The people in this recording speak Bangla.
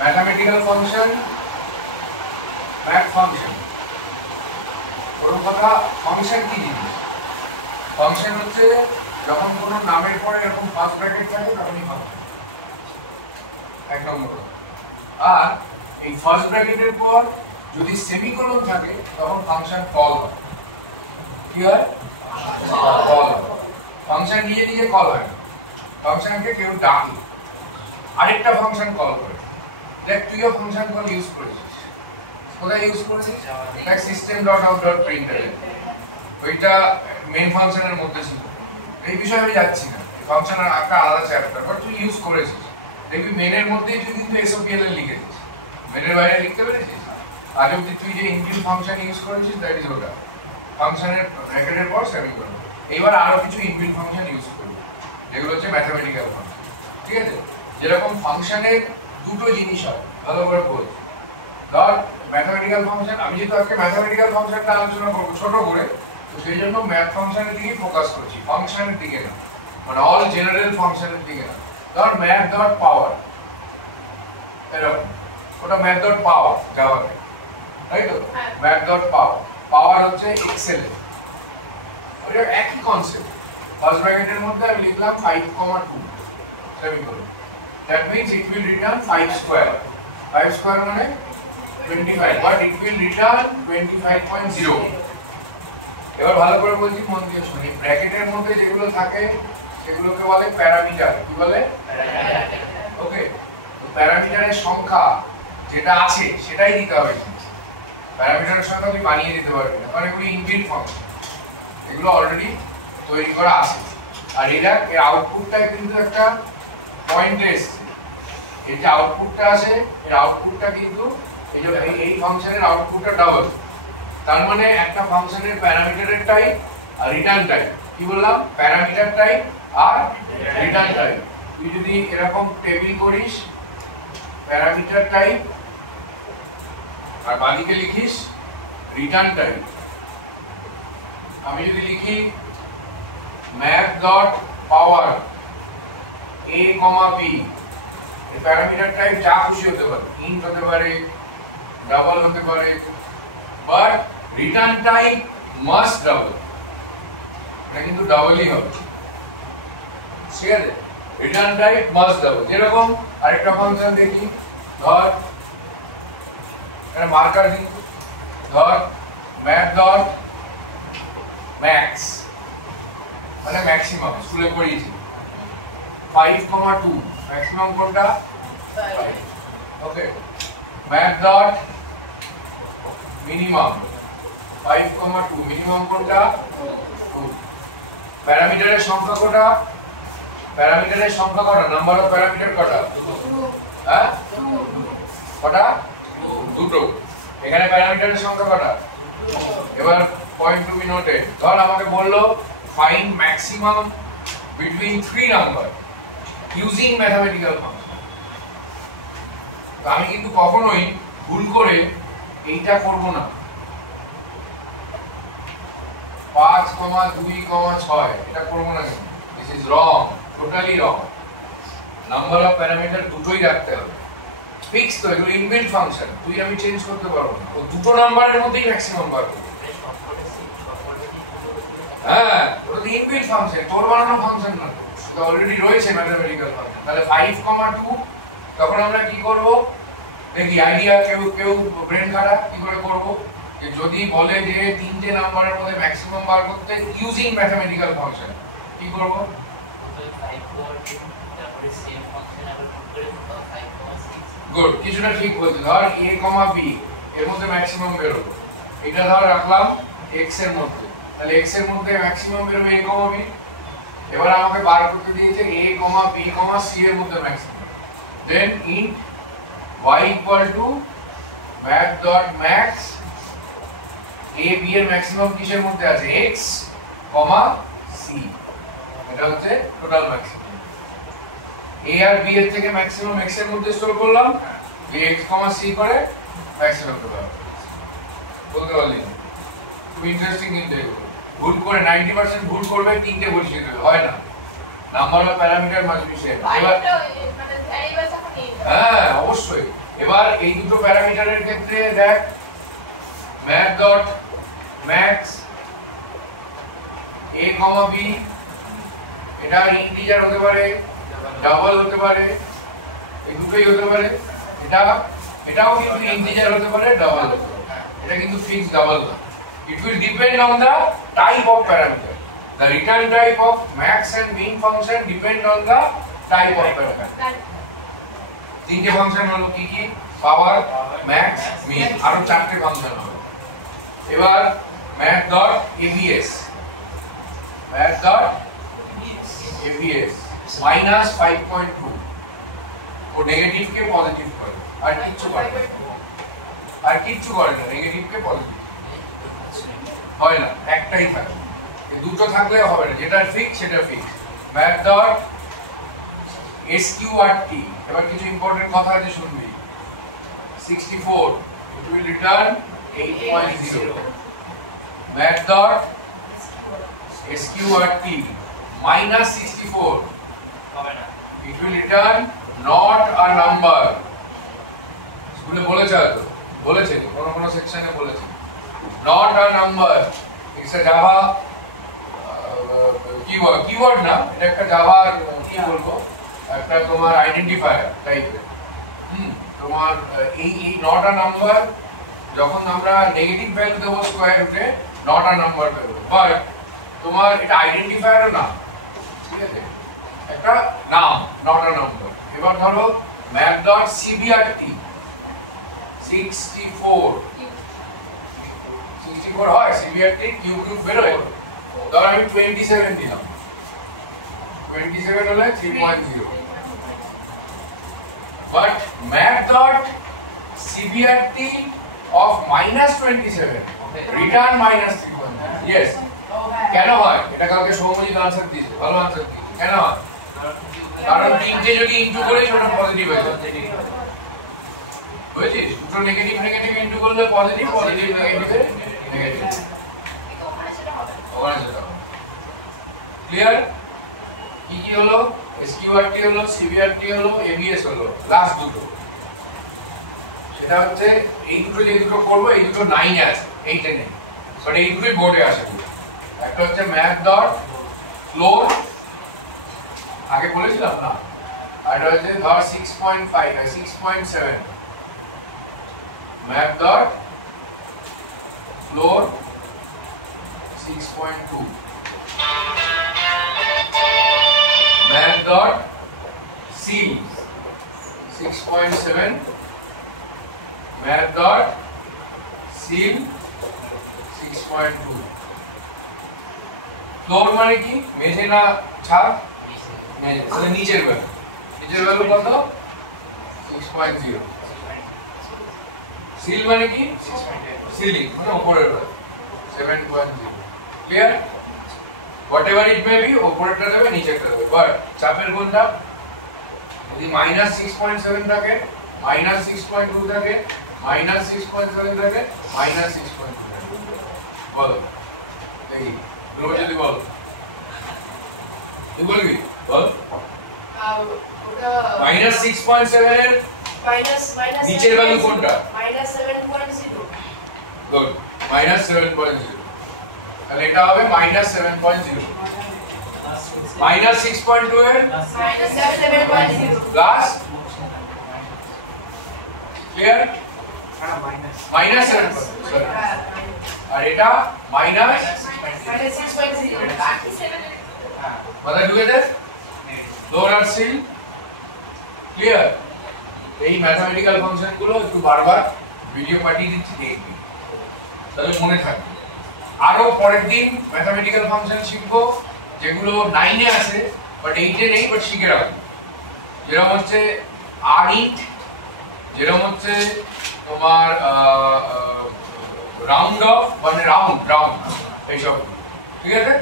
Mathematical function, math function. প্রথম কথা, ফাংশন কি জিনিস? ফাংশন হচ্ছে যখন কোনো নামের পরে এরকম ফার্স্ট ব্র্যাকেট থাকে তখনই ফাংশন, এক নম্বর। আর এই ফার্স্ট ব্র্যাকেটের পর যদি সেমিকোলন থাকে তখন ফাংশন কল হয়। কি হয়? কল হয়। ফাংশন নিজে নিজে কল হয় না, ফাংশনকে কেউ ডাকে, আরেকটা ফাংশন কল করে। দেখ, তুইও ফাংশন কল ইউজ করেছিস, কোথায় ইউজ করেছিস? দেখ, system.out.println, ওইটা মেইন ফাংশনের মধ্যে ছিল। এই বিষয়ে আমি যাচ্ছি না, ফাংশনের একটা আলাদা চ্যাপ্টার, বাট তুই ইউজ করেছিস। দেখবি মেনের মধ্যেই তুই কিন্তু এসওপিএল এর লিখেছিস, মেনের বাইরে লিখতে পেরেছিস? আজ অব্দি তুই যে ইনবিল্ট ফাংশন ইউজ করেছিস দ্যাট ইজ ওটা, ফাংশনের ব্র্যাকেটের পর সেমিকোলন। এইবার আরো কিছু ইনবিল্ট ফাংশন ইউজ করবি যেগুলো হচ্ছে ম্যাথমেটিক্যাল ফাংশন। ঠিক আছে? যেরকম ফাংশনের দুটো জিনিস হয়, ভালো করে বল। ধর ম্যাথমেটিক্যাল ফাংশন, আমি যেহেতু আজকে ম্যাথমেটিক্যাল ফাংশনটা আলোচনা করবো ছোট করে, তো সেই জন্য ম্যাথ ফাংশনের দিকে ফোকাস করছি, ফাংশনের দিকে না, মানে অল জেনারেল ফাংশনের দিকে না। ধর ম্যাথ ডট পাওয়ার, এরকম, ওটা ম্যাথ ডট পাওয়ার জাভাতে, তাই তো? ম্যাথ ডট পাওয়ার, পাওয়ার হচ্ছে এক্সেল, ওটা একই কনসেপ্ট। ফার্স্ট ব্র্যাকেটের মধ্যে আমি লিখলাম 5,2 semicolon, that means it will return 5 square. 5 square মানে 25, বাট ইট উইল রিটার্ন 25.0। এবার ভালো করে বলছি, মন দিয়ে শুনি। ব্র্যাকেটের মধ্যে যেগুলো থাকে সেগুলোকে বলে প্যারামিটার। কি বলে? ওকে, প্যারামিটারের সংখ্যা যেটা আছে সেটাই দিতে হবে। প্যারামিটারের সংখ্যা তুই বানিয়ে দিতে পারবি না, কারণ এগুলো ইনবিল্ট ফাংশন, এগুলো অলরেডি তৈরি করা আছে। আর এর আউটপুটটাই কিন্তু একটা পয়েন্টে এসছে। এই যে আউটপুটটা আছে, এর আউটপুটটা কিন্তু এই যে এই ফাংশনের আউটপুটটা ডাবল। তার মানে একটা ফাংশনের প্যারামিটারের টাইপ আর রিটার্ন টাইপ। কি বললাম? প্যারামিটার টাইপ আর রিটার্ন টাইপ। তুই যদি এরকম টেবিল করিস প্যারামিটার টাইপ আর বাদিকে লিখিস রিটার্ন টাইপ, আমি যদি লিখি math dot power a, b, এই প্যারামিটার টাইপ যা খুশি হতে পারে, ইন্ট হতে পারে, ডাবল হতে পারে, but return type must double. এটা কিন্তু ডাবলই হবে, ঠিক আছে? Return type must double. যেরকম আরেকটা ফাংশন দেখি, ধর এটা মার্কার দিই, ধর ম্যাথ ডট ম্যাক্স, মানে ম্যাক্সিমাম, স্কুলে পড়িয়েছি 5,2, ম্যাক্সিমাম কোনটা? 5। ওকে, ম্যাথ ডট মিনিমাম 5,2, মিনিমাম কোনটা? 2। প্যারামিটারের সংখ্যা কটা? প্যারামিটারের সংখ্যা কটা? নাম্বার অফ প্যারামিটার কটা? হ্যাঁ, কটা? দুটো। এখানে প্যারামিটারের সংখ্যা কটা? এবার পয়েন্ট টু বি নোটেড। ধর আমাকে বললো find maximum between 3 number using mathematical function. আমি কিন্তু কখনোই ভুল করে এইটা করব না, 5,2,6 এটা করব না। This is wrong, totally wrong. Number of parameter দুটোই রাখতে হবে, ফিক্স তো, এগুলো ইনবিল্ট ফাংশন, তুই আমি চেঞ্জ করতে পারবো না। ও দুটো নাম্বারের মধ্যেই ম্যাক্সিমাম বার করবে। হ্যাঁ, ওটা তো ইনবিল্ট ফাংশন, তোর বানানো ফাংশন না, এটা অলরেডি রয়েছে ম্যাথমেটিক্যাল ফাংশন। তাহলে 5,2, তখন আমরা কি করব দেখি, আইডিয়া কেউ ব্রেন খাটা কি করে করব? যে যদি বলে যে তিনটে নাম্বারের মধ্যে ম্যাক্সিমাম বার করতে ইউজিং ম্যাথমেটিক্যাল ফাংশন, কি করব? গুড, কিছুটা ঠিক বলছিস। ধর a, b এর মধ্যে ম্যাক্সিমাম বেরোলো, এটা ধর রাখলাম x এর মধ্যে, তাহলে x এর মধ্যে ম্যাক্সিমাম বেরোবে a, b। এবার আমাকে বার করতে দিয়েছে a, b, c এর মধ্যে maximum. Then int y equal to math.max, a, b এর ম্যাক্সিমাম কিসের মধ্যে আছে? x, c। এটা হচ্ছে টোটাল ম্যাক্সিমাম। a আর b এর থেকে ম্যাক্সিমাম x এর মধ্যে স্টোর করলাম, যে x, c করে ম্যাক্সিমাম টোটাল বলতে পারলি। খুব ইন্টারেস্টিং কিন্তু এগুলো। ভুল করে 90% ভুল করবে, তিনটে বসিয়ে দেবে, হয় না। Number of parameter must be same. এবার হ্যাঁ, অবশ্যই এই দুটো প্যারামিটারের ক্ষেত্রে দেখ math dot max a, b এটা ইন্টিজার হতে পারে, ডাবল হতে পারে, এই দুটোই হতে পারে। এটাও কিন্তু ইন্টিজার হতে পারে, ডাবল হতে পারে। এটা কিন্তু ফিক্সড ডাবল না। It will depend on the type of parameter. The return type of max and mean function depend on the type of parameter. তিনটে ফাংশন হলো কি কি? পাওয়ার, ম্যাক্স, মিন, আরো চারটে ফাংশন হবে। এবার math dot abs minus 5.2 ও নেগেটিভ কে পজিটিভ করে, আর কিচ্ছু করে না, নেগেটিভ কে পজিটিভ হয় না, একটাই থাকে। এই দুটো থাকলে হবে না, যেটা ফিক্স সেটা ফিক্স। math dot sqrt, এবার কিছু ইম্পর্টেন্ট কথা আছে শুনবি। 64 it will return 8.0. math dot sqrt minus 64 it will return not a number. স্কুলে বলেছে হয়তো, বলেছে কোন সেকশনে বলেছে not a number. it's a java keyword না, এটা একটা জাভা কি বলবো, একটা তোমার আইডেন্টিফায়ার টাইপের। তোমার এই নট আ নাম্বার যখন আমরা নেগেটিভ ভ্যালু দেব স্কয়ার রুটে, নট আ নাম্বার দেব, বাট তোমার এটা আইডেন্টিফায়ারও না, ঠিক আছে, একটা নাম, নট আ নাম্বার। এবার ধরো math dot cbrt 64 হয়, cbrt কিউব বেরোয়। ধর আমি 27 দিলাম, 27 হলে 3.0, but math dot cbrt of minus 27 return minus 3.0. yes, কেন হয়? এটা কালকে সৌমজিৎ আনসার দিয়েছে, ভালো আনসার দিয়েছে। কেন হয়? কারণ তিনটে যদি ইনটু করে সেটা পজিটিভ হয়ে যাবে, বুঝেছিস? দুটো নেগেটিভ ইনটু করলে পজিটিভ, পজিটিভ নেগেটিভ নেগেটিভ, ওখানে সেটা ক্লিয়ার? কি কি হলো? sqrt হলো, cbrt হলো, abs হলো, লাস্ট দুটো সেটা হচ্ছে এই দুটো, যে দুটো করবো এই দুটো 9 এ আছে, 8 এ নেই, বাট এই দুটোই বোর্ডে আসে। একটা হচ্ছে math dot floor, আগে বলেছিলাম না, আর এটা হচ্ছে ধর 6.5 আর 6.7 math dot floor 6.2 math dot seal 6.7 math dot seal 6.2 floor মানে কি? মেঝে না ছাদ? মেঝে, তাহলে নিচের ভ্যালু কত? 6.0। সিল মানে কি? সিলিং মানে উপরের value 7.0। Clear? whatever it may be, উপরেরটা দেবে নিচেরটা দেবে, বাট চাপের কোনটা? যদি -6.7 থাকে, -6.2 থাকে, -6.7 থাকে, -6.2 থাকে, বলো দেখি রোজ যদি বল, তুই বলবি, বল। ওটা -6.7 এর নিচের ভ্যালু কোনটা? -7.0। গুড, -7.0, তাহলে এটা হবে -7.0। -6.2 এর -7.0 প্লাস, ক্লিয়ার? -7.0, আর এটা -6.0। মাথায় ঢুকেছে? লোয়ার আর সিল ক্লিয়ার? এই ম্যাথমেটিক্যাল ফাংশন গুলো একটু বারবার ভিডিও পাঠিয়ে দিচ্ছি, দেখবি, তাহলে মনে থাকবে। আরো পরের দিন ম্যাথমেটিক্যাল ফাংশন শিখবো যেগুলো 9 এ আছে বাট 8 এ নেই, বাট শিখে রাখবো। যেরকম হচ্ছে আরিট, যেরকম হচ্ছে তোমার রাউন্ড অফ, মানে রাউন্ড এইসব, ঠিক আছে?